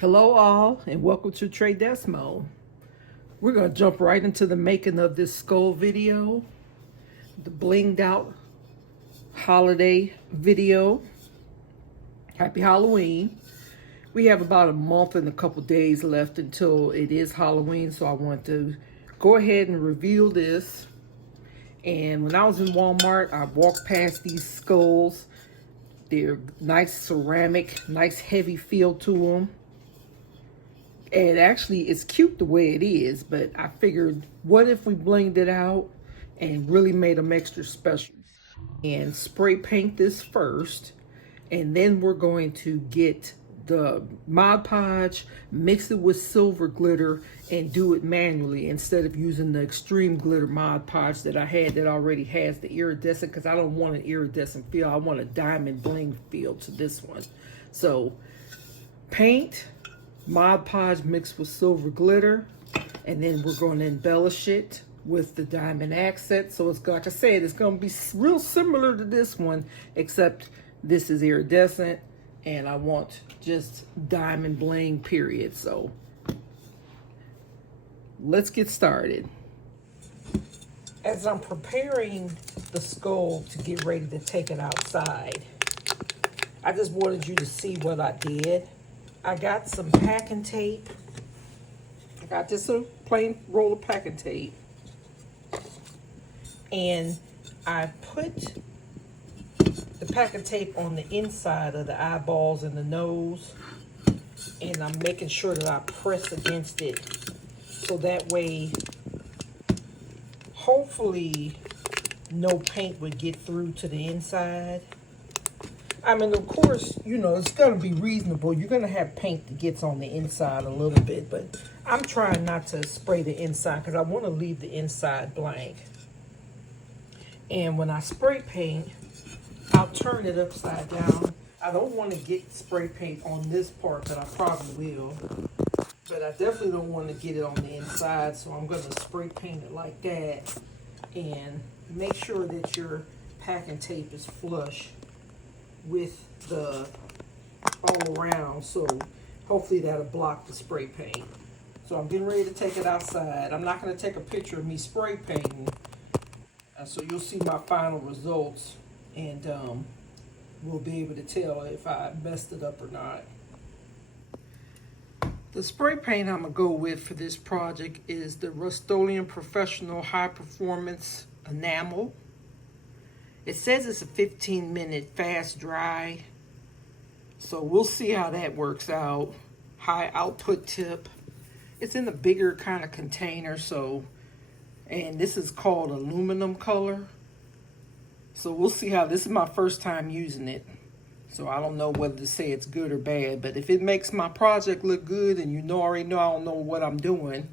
Hello all, and welcome to Desmo. We're going to jump right into the making of this skull video, the blinged out holiday video. Happy Halloween. We have about a month and a couple days left until it is Halloween, so I want to go ahead and reveal this. And when I was in Walmart, I walked past these skulls. They're nice ceramic, nice heavy feel to them. And actually, it's cute the way it is, but I figured, what if we blinged it out and really made them extra special? And spray paint this first, and then we're going to get the Mod Podge, mix it with silver glitter, and do it manually instead of using the extreme glitter Mod Podge that I had that already has the iridescent, because I don't want an iridescent feel. I want a diamond bling feel to this one. So, paint, Mod Podge mixed with silver glitter, and then we're going to embellish it with the diamond accent. So it's, like I said, it's going to be real similar to this one, except this is iridescent and I want just diamond bling, period. So let's get started. As I'm preparing the skull to get ready to take it outside, I just wanted you to see what I did. I got some packing tape. I got just a plain roll of packing tape. And I put the packing tape on the inside of the eyeballs and the nose. And I'm making sure that I press against it. So that way, hopefully, no paint would get through to the inside. I mean, of course, you know, it's going to be reasonable. You're going to have paint that gets on the inside a little bit, but I'm trying not to spray the inside because I want to leave the inside blank. And when I spray paint, I'll turn it upside down. I don't want to get spray paint on this part, but I probably will. But I definitely don't want to get it on the inside, so I'm going to spray paint it like that. And make sure that your packing tape is flush with the all around, so hopefully that'll block the spray paint. So I'm getting ready to take it outside. I'm not going to take a picture of me spray painting, so you'll see my final results, and we'll be able to tell if I messed it up or not. The spray paint I'm going to go with for this project is the Rust-Oleum Professional High Performance Enamel. It says it's a 15-minute fast dry, so we'll see how that works out. High output tip. It's in a bigger kind of container, so, and this is called aluminum color. So we'll see how, this is my first time using it. So I don't know whether to say it's good or bad, but if it makes my project look good and you know already know I don't know what I'm doing,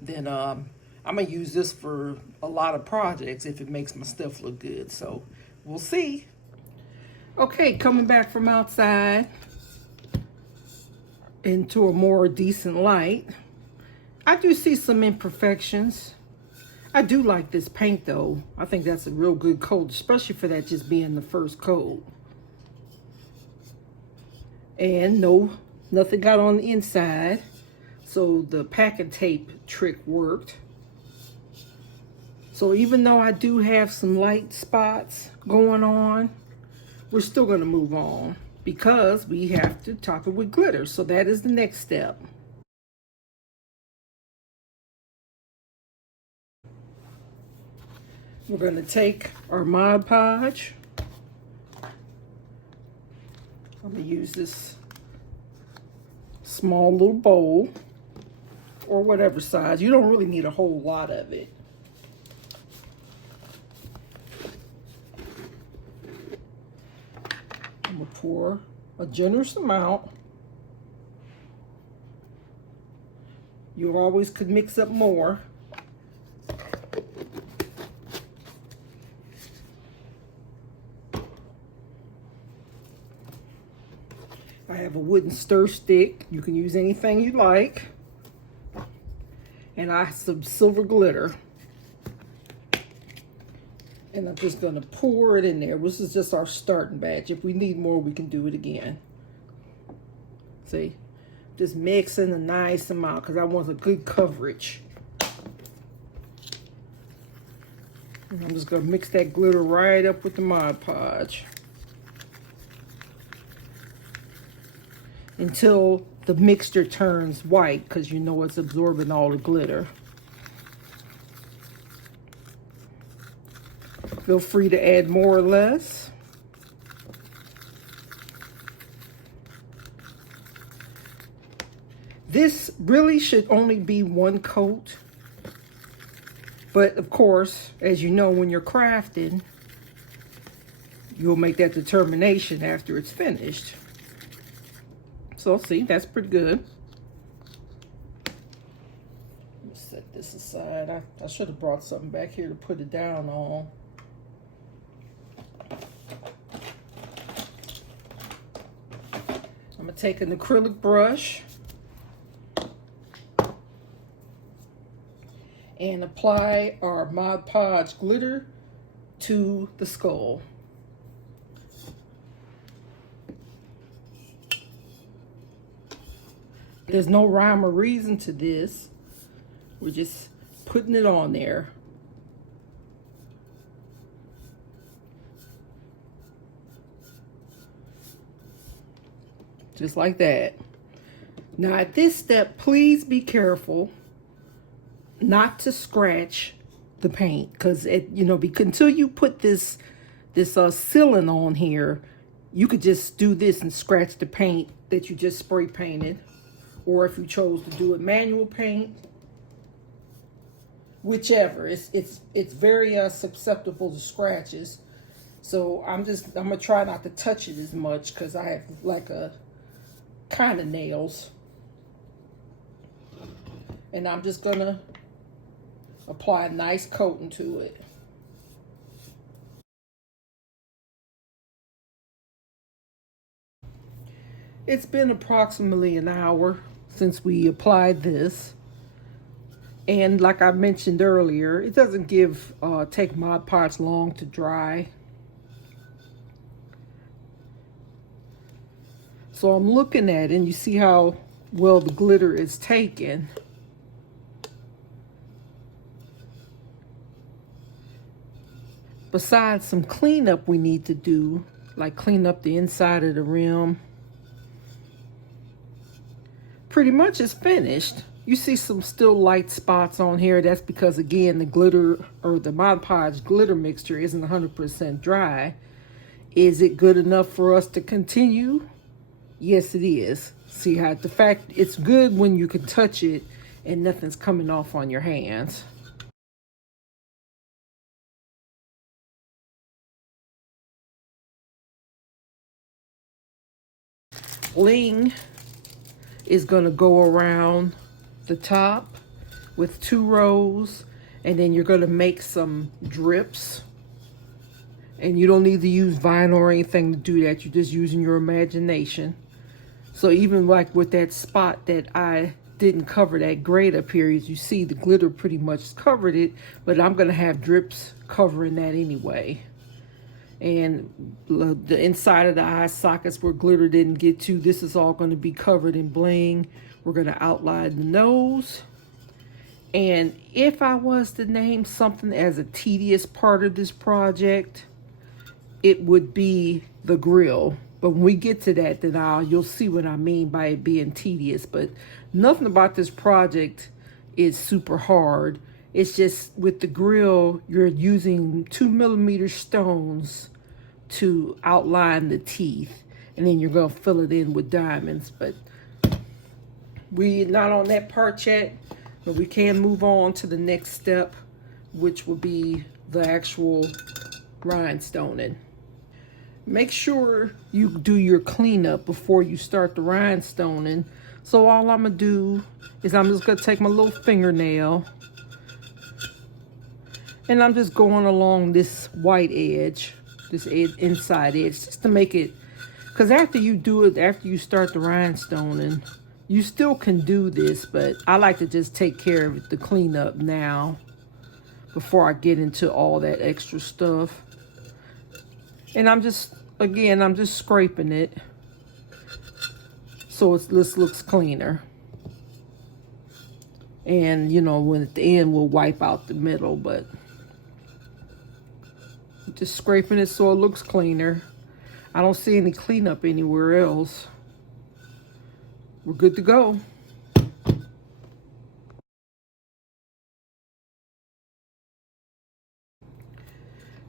then I'm gonna use this for a lot of projects if it makes my stuff look good. So we'll see. Okay, coming back from outside into a more decent light, I do see some imperfections. I do like this paint though. I think that's a real good coat, especially for that just being the first coat. And no, nothing got on the inside, so the packing tape trick worked. So even though I do have some light spots going on, we're still going to move on because we have to top it with glitter. So that is the next step. We're going to take our Mod Podge. I'm going to use this small little bowl or whatever size. You don't really need a whole lot of it. I'm going to pour a generous amount. You always could mix up more. I have a wooden stir stick. You can use anything you like. And I have some silver glitter. And I'm just going to pour it in there. This is just our starting batch. If we need more, we can do it again. See? Just mixing a nice amount because I want a good coverage. And I'm just going to mix that glitter right up with the Mod Podge until the mixture turns white, because you know it's absorbing all the glitter. Feel free to add more or less. This really should only be one coat. But of course, as you know, when you're crafting, you'll make that determination after it's finished. So see, that's pretty good. Let me set this aside. I should have brought something back here to put it down on. I'm gonna take an acrylic brush and apply our Mod Podge glitter to the skull. There's no rhyme or reason to this. We're just putting it on there. Just like that. Now at this step, please be careful not to scratch the paint, because until you put this sealant on here, you could just do this and scratch the paint that you just spray painted, or if you chose to do it manual paint, whichever. It's very susceptible to scratches. So I'm gonna try not to touch it as much because I have like a kind of nails, and I'm just gonna apply a nice coating to it. It's been approximately an hour since we applied this. And like I mentioned earlier, it doesn't take Mod Podge long to dry. So I'm looking at it and you see how well the glitter is taken. Besides some cleanup we need to do, like clean up the inside of the rim, pretty much it's finished. You see some still light spots on here. That's because, again, the glitter or the Mod Podge glitter mixture isn't 100% dry. Is it good enough for us to continue? Yes, it is. See how the fact it's good when you can touch it and nothing's coming off on your hands. Bling is going to go around the top with 2 rows, and then you're going to make some drips, and you don't need to use vinyl or anything to do that. You're just using your imagination. So even like with that spot that I didn't cover, that grade up here, as you see, the glitter pretty much covered it, but I'm going to have drips covering that anyway. And the inside of the eye sockets where glitter didn't get to, this is all going to be covered in bling. We're going to outline the nose. And if I was to name something as a tedious part of this project, it would be the grill. But when we get to that, then you'll see what I mean by it being tedious. But nothing about this project is super hard. It's just with the grill, you're using 2mm stones to outline the teeth, and then you're gonna fill it in with diamonds. But we're not on that part yet, but we can move on to the next step, which will be the actual rhinestoning. Make sure you do your cleanup before you start the rhinestoning. So all I'm gonna do is I'm just gonna take my little fingernail and I'm just going along this white edge, this inside edge, just to make it, because after you do it, after you start the rhinestoning, you still can do this, but I like to just take care of the cleanup now before I get into all that extra stuff. And I'm just scraping it so this looks cleaner. And, you know, when at the end, we'll wipe out the middle, but just scraping it so it looks cleaner. I don't see any cleanup anywhere else. We're good to go.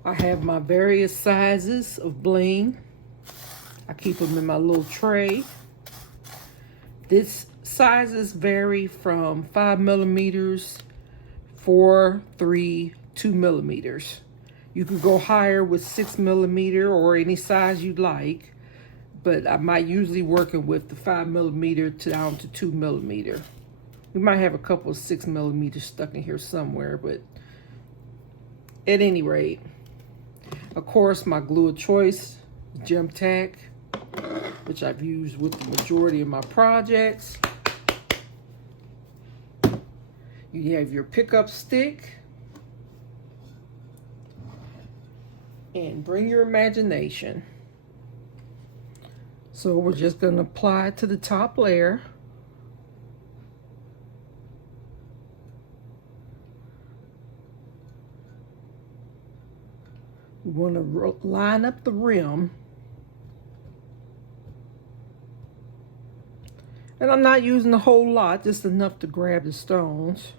I have my various sizes of bling. I keep them in my little tray. This sizes vary from 5 millimeters, 4, 3, 2 millimeters. You can go higher with 6 millimeter or any size you'd like, but I might usually working with the 5 millimeter down to 2 millimeter. We might have a couple of 6 millimeters stuck in here somewhere, but at any rate, of course, my glue of choice, Gem Tack, which I've used with the majority of my projects. You have your pickup stick. And bring your imagination. So we're just going to apply it to the top layer. We want to line up the rim. And I'm not using a whole lot, just enough to grab the stones.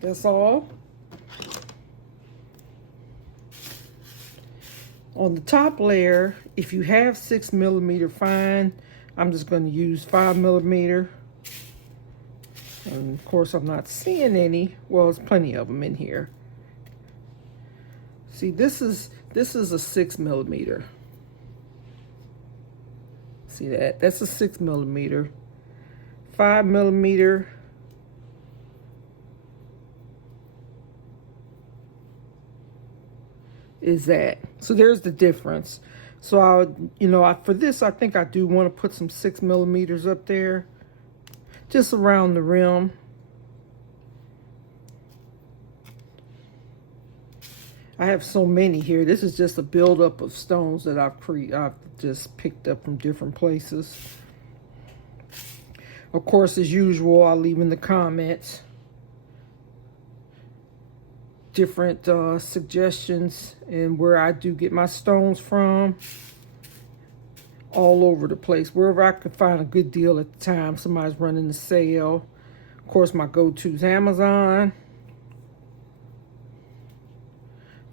That's all. On the top layer, if you have 6 millimeter fine, I'm just going to use 5 millimeter. And of course, I'm not seeing any. Well, there's plenty of them in here. See, this is a 6 millimeter. See that? That's a 6 millimeter. 5 millimeter. Is that. So there's the difference. So for this, I think I do want to put some 6 millimeters up there, just around the rim. I have so many here. This is just a buildup of stones that I've just picked up from different places. Of course, as usual, I'll leave in the comments different suggestions and where I do get my stones from. All over the place, wherever I can find a good deal at the time. Somebody's running a sale. Of course, my go-to is Amazon,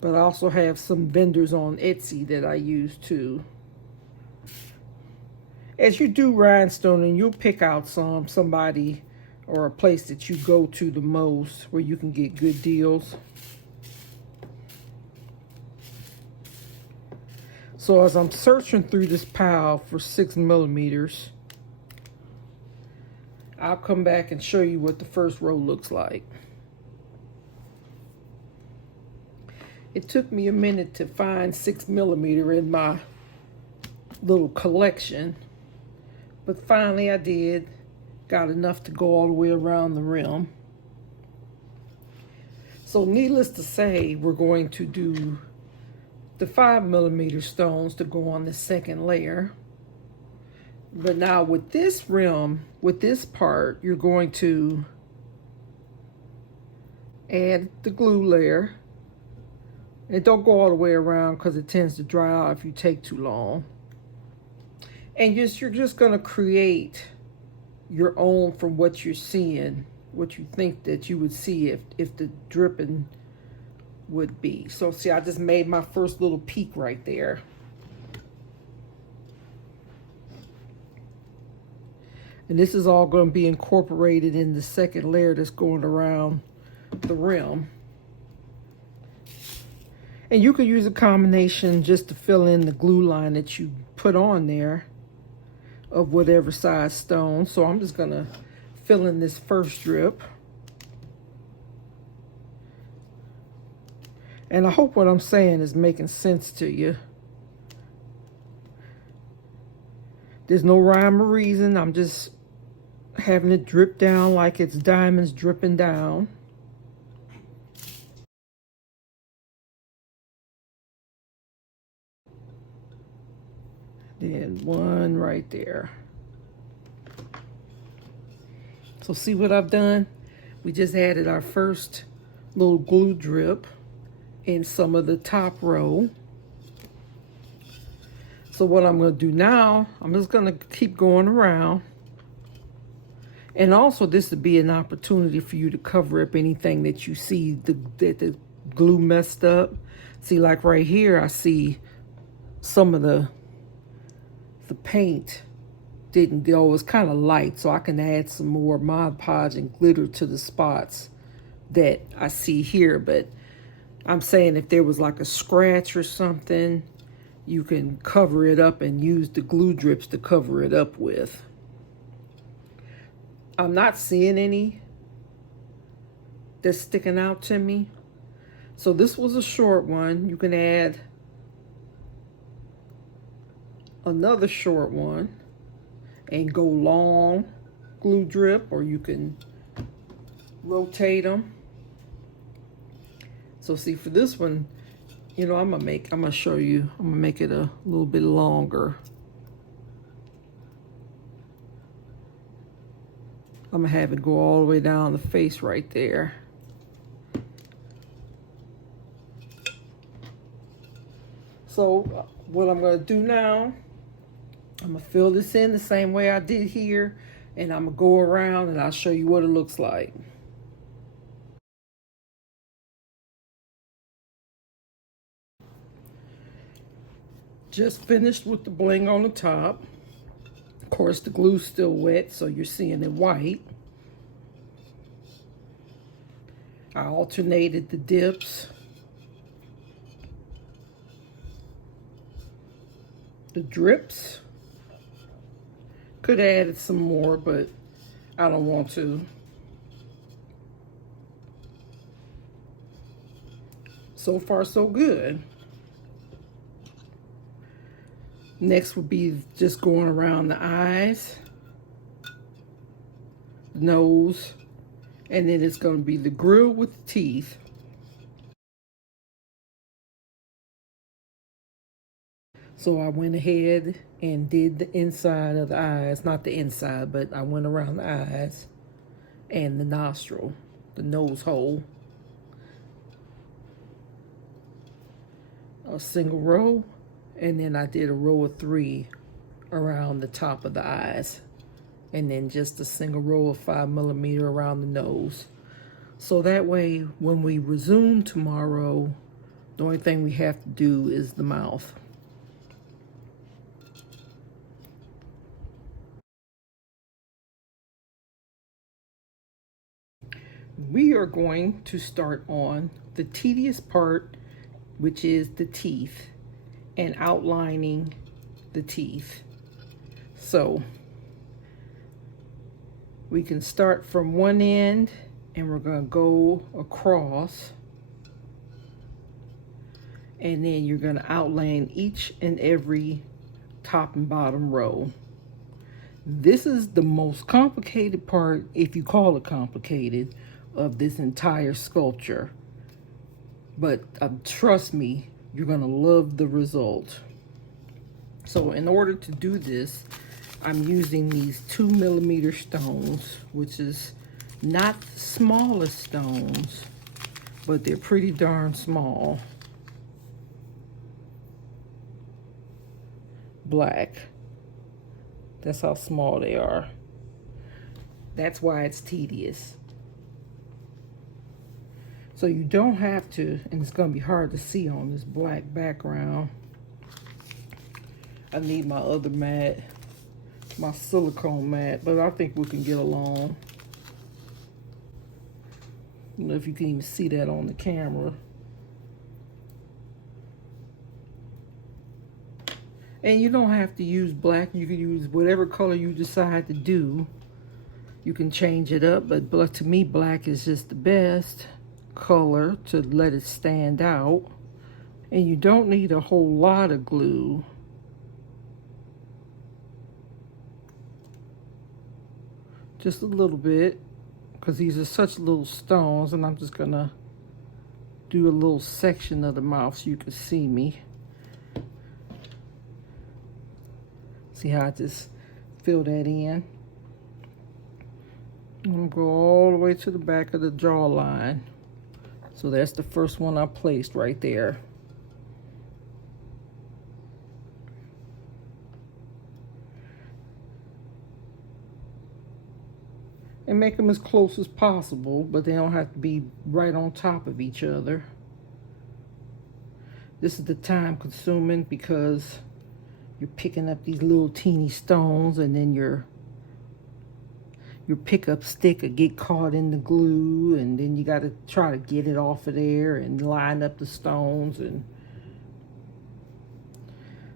but I also have some vendors on Etsy that I use too. As you do rhinestone, and you'll pick out somebody or a place that you go to the most where you can get good deals. So as I'm searching through this pile for 6 millimeters, I'll come back and show you what the first row looks like. It took me a minute to find 6 millimeter in my little collection, but finally I did. Got enough to go all the way around the rim. So needless to say, we're going to do the 5 millimeter stones to go on the second layer. But now with this rim, with this part, you're going to add the glue layer. And don't go all the way around because it tends to dry out if you take too long. And you're just going to create your own from what you're seeing, what you think that you would see if the dripping would be. So see, I just made my first little peak right there. And this is all going to be incorporated in the second layer that's going around the rim. And you could use a combination just to fill in the glue line that you put on there of whatever size stone. So I'm just going to fill in this first drip. And I hope what I'm saying is making sense to you. There's no rhyme or reason. I'm just having it drip down like it's diamonds dripping down. Then one right there. So see what I've done? We just added our first little glue drip in some of the top row. So what I'm going to do now, I'm just going to keep going around. And also this would be an opportunity for you to cover up anything that you see that the glue messed up. See, like right here, I see some of the paint didn't go. It's kind of light, so I can add some more Mod Podge and glitter to the spots that I see here. But I'm saying if there was like a scratch or something, you can cover it up and use the glue drips to cover it up with. I'm not seeing any that's sticking out to me. So this was a short one. You can add another short one and go long glue drip, or you can rotate them. So see, for this one, you know, I'm gonna show you, I'm gonna make it a little bit longer. I'm gonna have it go all the way down the face right there. So what I'm gonna do now, I'm gonna fill this in the same way I did here, and I'm gonna go around and I'll show you what it looks like. Just finished with the bling on the top. Of course, the glue's still wet, so you're seeing it white. I alternated the dips. The drips. Could have added some more, but I don't want to. So far, so good. Next would be just going around the eyes, nose, and then it's going to be the grill with the teeth. So I went ahead and did the inside of the eyes, not the inside, but I went around the eyes and the nostril, the nose hole. A single row, and then I did a row of 3 around the top of the eyes, and then just a single row of 5mm around the nose. So that way, when we resume tomorrow, the only thing we have to do is the mouth. We are going to start on the tedious part, which is the teeth, and outlining the teeth. So we can start from one end and we're going to go across, and then you're going to outline each and every top and bottom row. This is the most complicated part, if you call it complicated, of this entire sculpture. But trust me, you're gonna love the result. So in order to do this, I'm using these 2mm stones, which is not the smallest stones, but they're pretty darn small. Black. That's how small they are. That's why it's tedious. So you don't have to, and it's going to be hard to see on this black background. I need my other mat, my silicone mat, but I think we can get along. I don't know if you can even see that on the camera. And you don't have to use black. You can use whatever color you decide to do. You can change it up, but to me, black is just the best color to let it stand out. And you don't need a whole lot of glue. Just a little bit, because these are such little stones, and I'm just gonna do a little section of the mouth so you can see me. See how I just fill that in? I'm gonna go all the way to the back of the jawline. So that's the first one I placed right there. And make them as close as possible, but they don't have to be right on top of each other. This is the time consuming because you're picking up these little teeny stones, and then your pickup stick will get caught in the glue, and then you got to try to get it off of there and line up the stones. And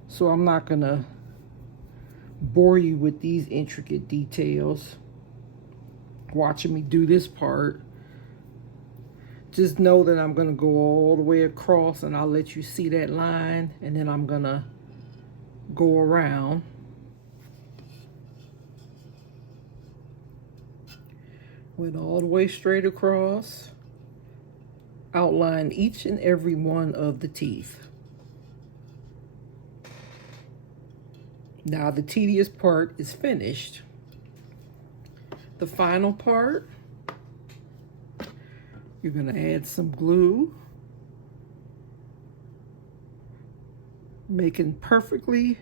so I'm not gonna bore you with these intricate details watching me do this part. Just know that I'm gonna go all the way across, and I'll let you see that line, and then I'm gonna go around. Went all the way straight across. Outline each and every one of the teeth. Now the tedious part is finished. The final part, you're gonna add some glue, making perfectly,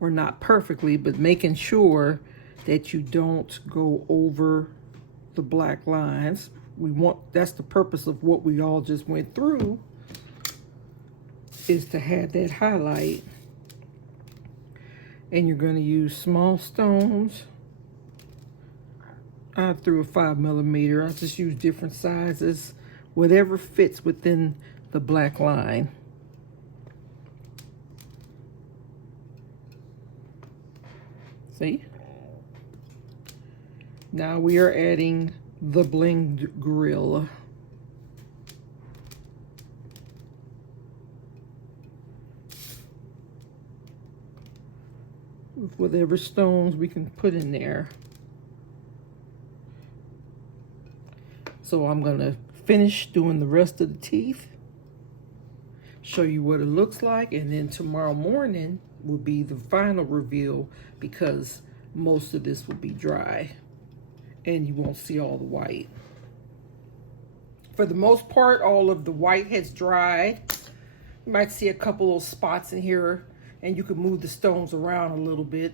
or not perfectly, but making sure that you don't go over the black lines. That's the purpose of what we all just went through, is to have that highlight. And you're gonna use small stones. I threw a 5mm. I just use different sizes, whatever fits within the black line. See? Now we are adding the bling grill. With whatever stones we can put in there. So I'm gonna finish doing the rest of the teeth, show you what it looks like, and then tomorrow morning will be the final reveal, because most of this will be dry and you won't see all the white. For the most part, all of the white has dried. You might see a couple of spots in here, and you can move the stones around a little bit.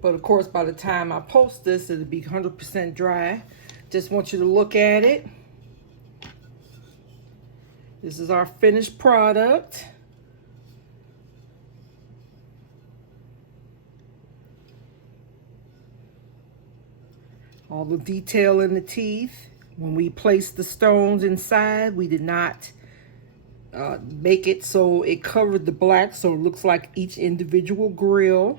But of course, by the time I post this, it'll be 100% dry. Just want you to look at it. This is our finished product. All the detail in the teeth. When we placed the stones inside, we did not make it so it covered the black, so it looks like each individual grill.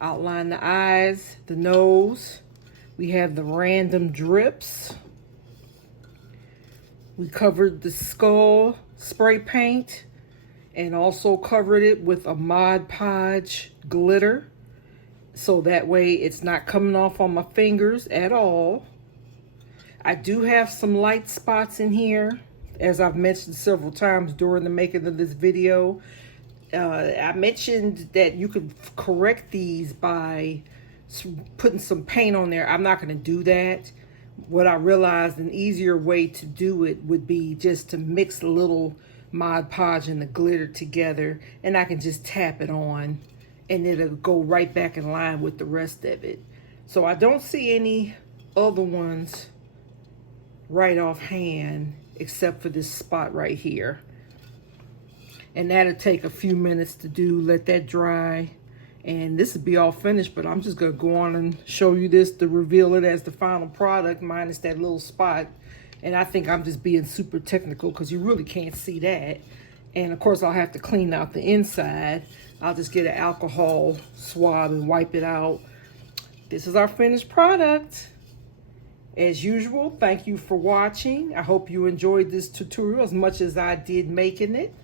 Outline the eyes, the nose. We have the random drips. We covered the skull spray paint and also covered it with a Mod Podge glitter, so that way it's not coming off on my fingers at all. I do have some light spots in here, as I've mentioned several times during the making of this video. I mentioned that you could correct these by putting some paint on there. I'm not going to do that. What I realized, an easier way to do it would be just to mix a little Mod Podge and the glitter together, and I can just tap it on and it'll go right back in line with the rest of it. So I don't see any other ones right offhand except for this spot right here. And that'll take a few minutes to do. Let that dry. And this will be all finished, but I'm just gonna go on and show you this to reveal it as the final product, minus that little spot. And I think I'm just being super technical because you really can't see that. And of course, I'll have to clean out the inside. I'll just get an alcohol swab and wipe it out. This is our finished product. As usual, thank you for watching. I hope you enjoyed this tutorial as much as I did making it.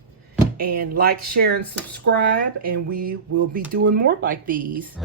And like, share, and subscribe, and we will be doing more like these.